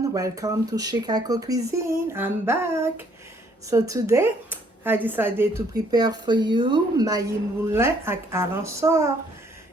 everyone, welcome to Chicago Cuisine. I'm back. So today I decided to prepare for you my Moulen avec Aranso.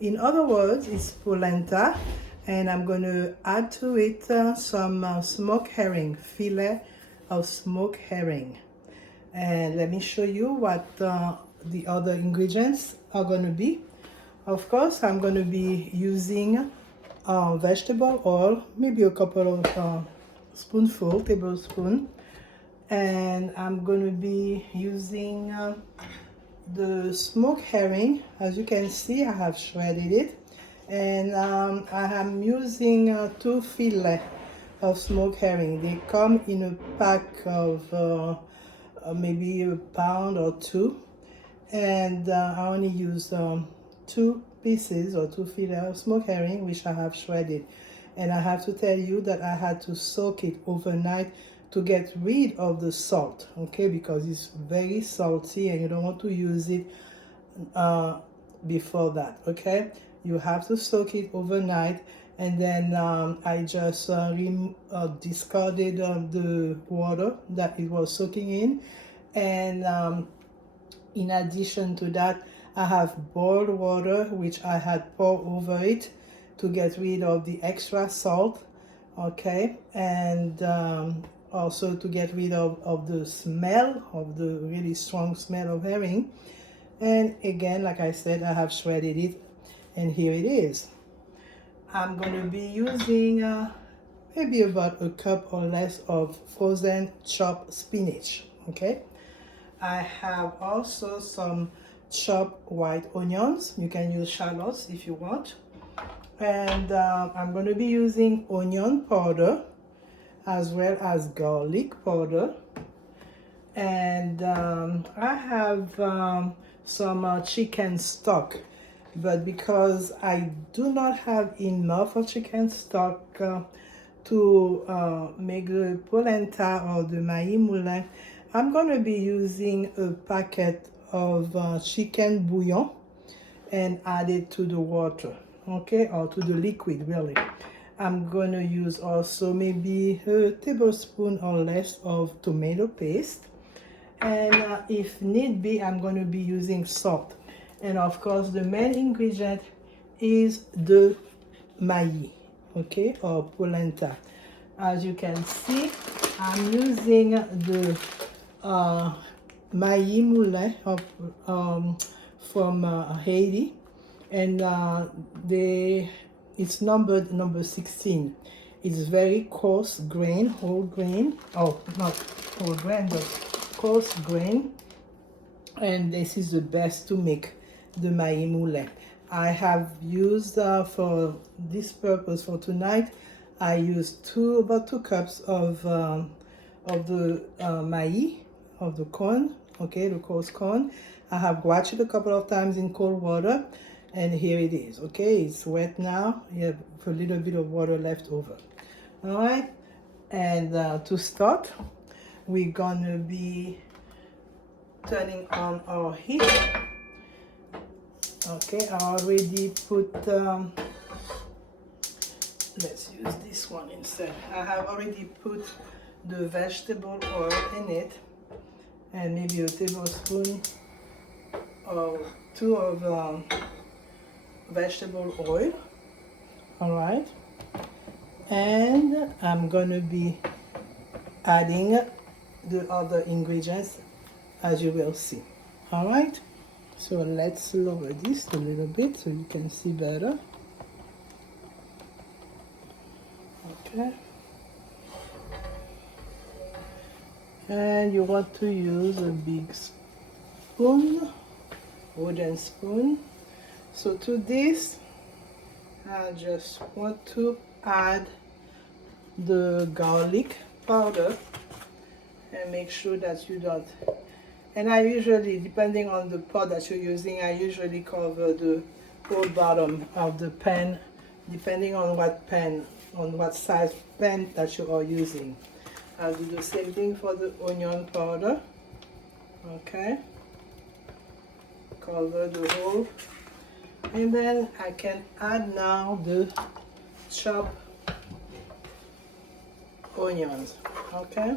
In other words, it's polenta, and I'm going to add to it some smoked herring, fillet of smoked herring. And let me show you what the other ingredients are going to be. Of course, I'm going to be using vegetable oil, maybe a couple of tablespoon, and I'm going to be using the smoked herring. As you can see, I have shredded it, and I am using 2 filets of smoked herring. They come in a pack of maybe a pound or 2, and I only use 2 pieces or 2 filets of smoked herring, which I have shredded. And I have to tell you that I had to soak it overnight to get rid of the salt, okay, because it's very salty and you don't want to use it before that, okay. You have to soak it overnight, and then I just discarded the water that it was soaking in, and in addition to that, I have boiled water which I had poured over it to get rid of the extra salt, okay, and also to get rid of the smell, of the really strong smell of herring. And again, like I said, I have shredded it, and here it is. I'm going to be using maybe about a cup or less of frozen chopped spinach, okay. I have also some chopped white onions. You can use shallots if you want. And I'm going to be using onion powder as well as garlic powder. And I have some chicken stock. But because I do not have enough of chicken stock to make the polenta or the Moulen, I'm going to be using a packet of chicken bouillon and add it to the water, okay, or to the liquid really. I'm going to use also maybe a tablespoon or less of tomato paste, and if need be, I'm going to be using salt. And of course, the main ingredient is the maïs, okay, or polenta. As you can see, I'm using the maïs Moulen from Haiti, and it's numbered number 16. It's very coarse grain, whole grain. Oh, not whole grain, but coarse grain. And this is the best to make the maïs Moulen. I have used for this purpose for tonight, I used about 2 cups of the maïs, of the corn, okay, the coarse corn. I have washed it a couple of times in cold water, and here it is, okay. It's wet now. You have a little bit of water left over. All right, and to start, we're gonna be turning on our heat. Okay, I already put let's use this one instead. I have already put the vegetable oil in it, and maybe a tablespoon or 2 of vegetable oil. All right, and I'm gonna be adding the other ingredients as you will see. All right, so let's lower this a little bit so you can see better. Okay, and you want to use a big spoon, wooden spoon. So to this, I just want to add the garlic powder, and make sure that you don't. And I usually, depending on the pot that you're using, I usually cover the whole bottom of the pan, depending on what pan, on what size pan that you are using. I'll do the same thing for the onion powder. Okay, cover the whole, and then I can add now the chopped onions. Okay,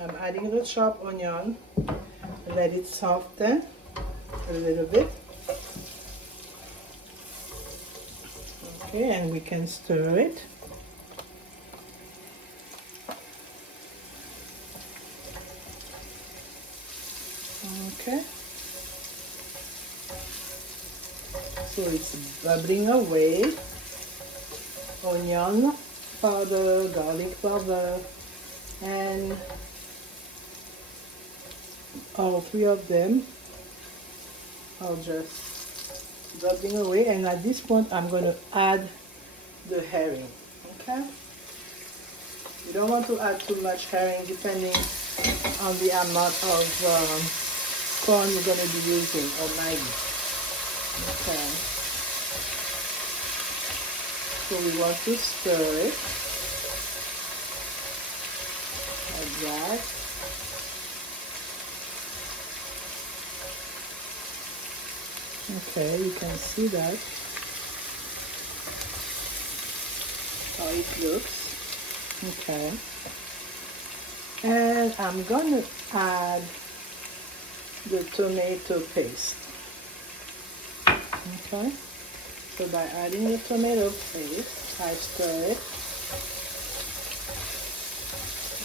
I'm adding the chopped onion. Let it soften a little bit. Okay, and we can stir it. Okay, so it's bubbling away. Onion powder, garlic powder, and all three of them are just bubbling away. And at this point, I'm going to add the herring. Okay, you don't want to add too much herring depending on the amount of corn you're going to be using, or Maggi. Okay, so we want to stir it like that. Okay, you can see that, how it looks. Okay, and I'm going to add the tomato paste. Okay, so by adding the tomato paste, I stir it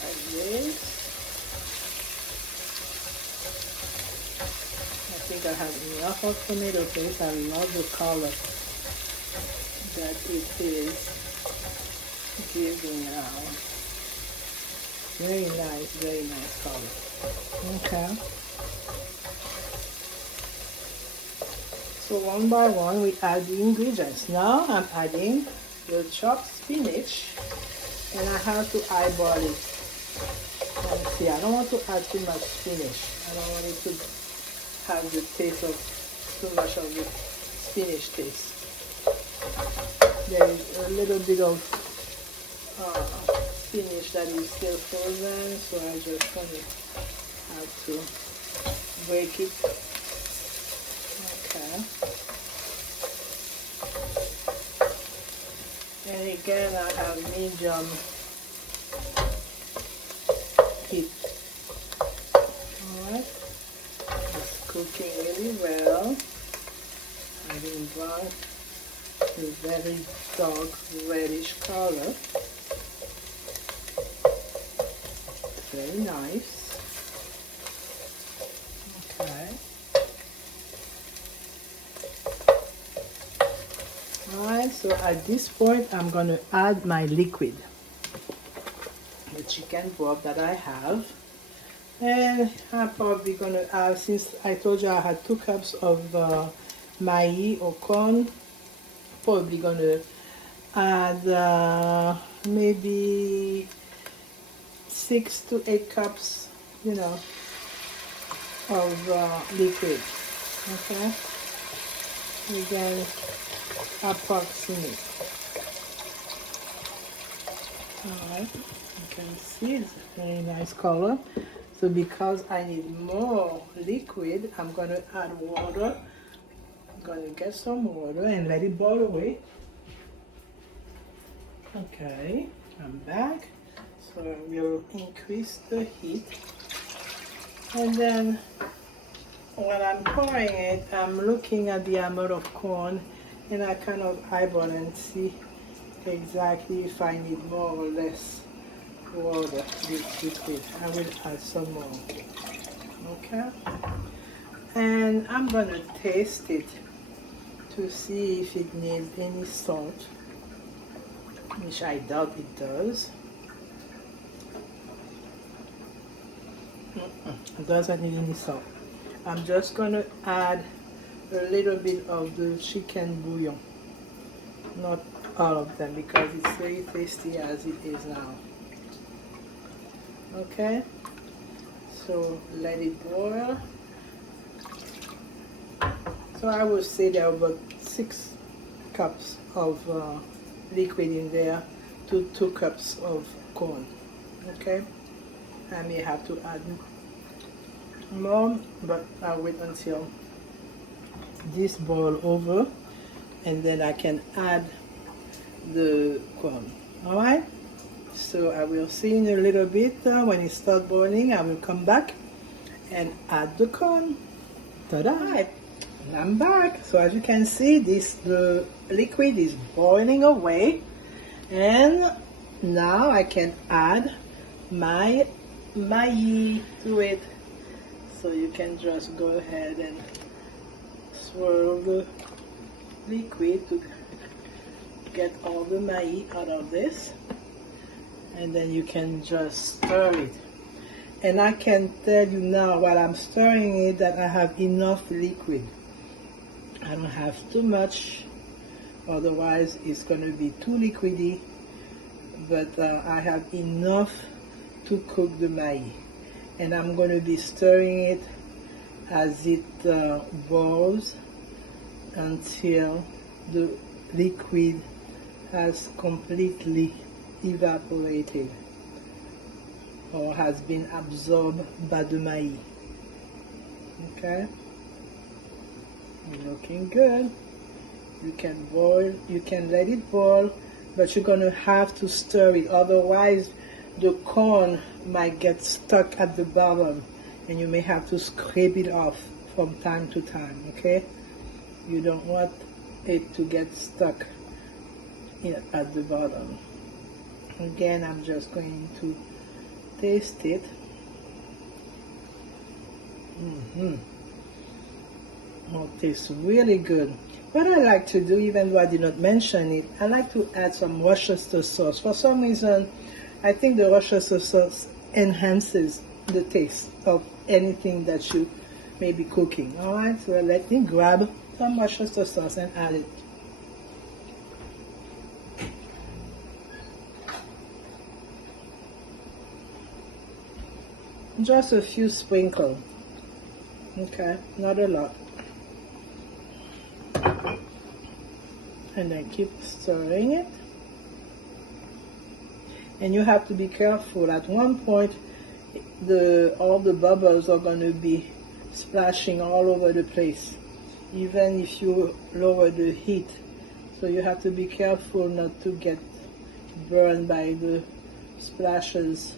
like this. I think I have enough of tomato paste. I love the color that it is giving now. Very nice color. Okay. So one by one we add the ingredients. Now I'm adding the chopped spinach, and I have to eyeball it. And see, I don't want to add too much spinach. I don't want it to have the taste of too much of the spinach taste. There is a little bit of spinach that is still frozen, so I just want to have to break it. Okay. And again, I have medium heat. Alright. It's cooking really well. Having brown a very dark reddish color. Very nice. Okay. Alright, so at this point I'm going to add my liquid, the chicken broth that I have. And I'm probably going to add, since I told you I had 2 cups of maize or corn, probably going to add maybe 6 to 8 cups, you know, of liquid. Okay, again, approximate. Alright, you can see it's a very nice color. So because I need more liquid, I'm going to add water. I'm going to get some water and let it boil away. Okay, I'm back. So we'll increase the heat. And then when I'm pouring it, I'm looking at the amount of corn, and I kind of eyeball and see exactly if I need more or less water, this liquid. I will add some more. Okay, and I'm going to taste it to see if it needs any salt, which I doubt it does. It doesn't need any salt. I'm just going to add a little bit of the chicken bouillon, not all of them, because it's very tasty as it is now. Okay, so let it boil. So I would say there are about 6 cups of liquid in there to 2 cups of corn. Okay, I may have to add more, but I'll wait until this boil over, and then I can add the corn. All right, So I will see in a little bit when it starts boiling. I will come back and add the corn. Ta-da! Right. I'm back. So as you can see, the liquid is boiling away, and now I can add my maïs to it. So you can just go ahead and swirl the liquid to get all the maïs out of this, and then you can just stir it. And I can tell you now while I'm stirring it that I have enough liquid. I don't have too much, otherwise it's going to be too liquidy, but I have enough to cook the maïs. And I'm going to be stirring it as it boils until the liquid has completely evaporated or has been absorbed by the maïs. Okay? Looking good. You can boil, you can let it boil, but you're gonna have to stir it, otherwise the corn might get stuck at the bottom and you may have to scrape it off from time to time. Okay, you don't want it to get stuck at the bottom. Again, I'm just going to taste it. Oh, it tastes really good. What I like to do, even though I did not mention it, I like to add some Worcestershire sauce. For some reason, I think the Worcestershire sauce enhances the taste of anything that you may be cooking. Alright, so let me grab some Worcestershire sauce and add it. Just a few sprinkles. Okay, not a lot. And then keep stirring it. And you have to be careful. At one point, all the bubbles are going to be splashing all over the place, even if you lower the heat. So you have to be careful not to get burned by the splashes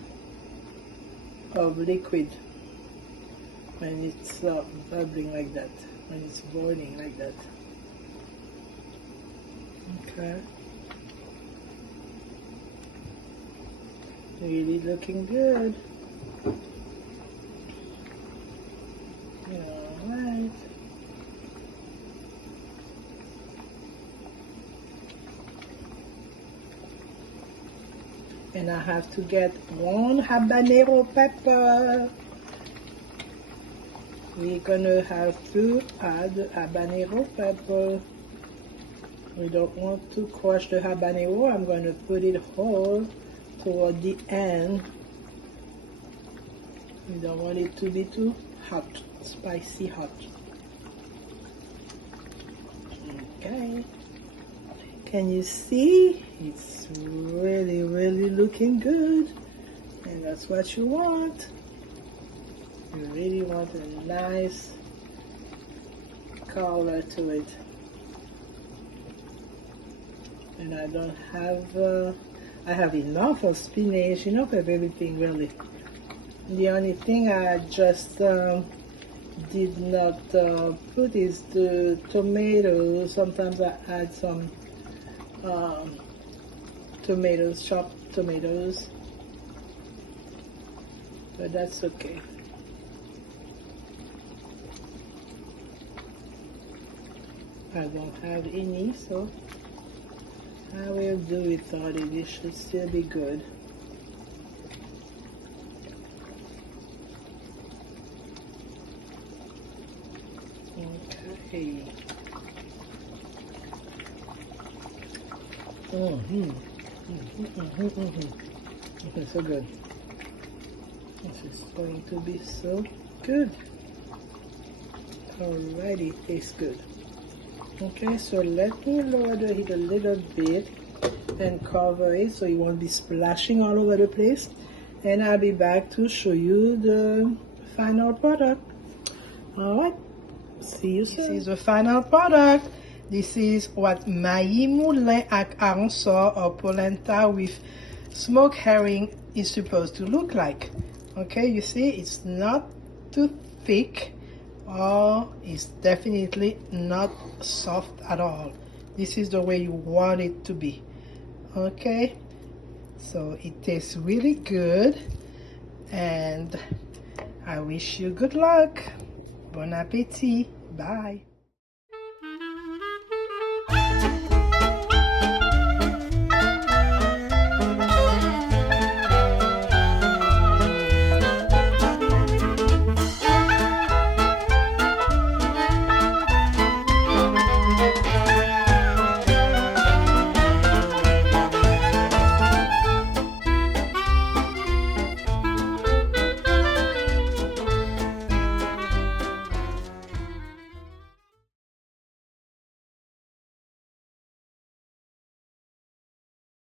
of liquid when it's bubbling like that, when it's boiling like that. Okay. Really looking good. Alright. And I have to get 1 habanero pepper. We're gonna have to add habanero pepper. We don't want to crush the habanero. I'm going to put it whole toward the end. We don't want it to be too hot, spicy hot. Okay. Can you see? It's really, really looking good. And that's what you want. You really want a nice color to it. And I don't have, I have enough of spinach, enough of everything really. The only thing I just did not put is the tomatoes. Sometimes I add some tomatoes, chopped tomatoes, but that's okay. I don't have any, so I will do without it. It should still be good. Okay. Okay, so good. This is going to be so good. Alrighty, tastes good. Okay, so let me lower the heat a little bit and cover it so it won't be splashing all over the place. And I'll be back to show you the final product. Alright, see you soon. This is the final product. This is what maïs moulin avec Aranso or polenta with smoked herring is supposed to look like. Okay, you see, it's not too thick, or it's definitely not soft at all. This is the way you want it to be. Okay, so it tastes really good, and I wish you good luck. Bon appetit. Bye.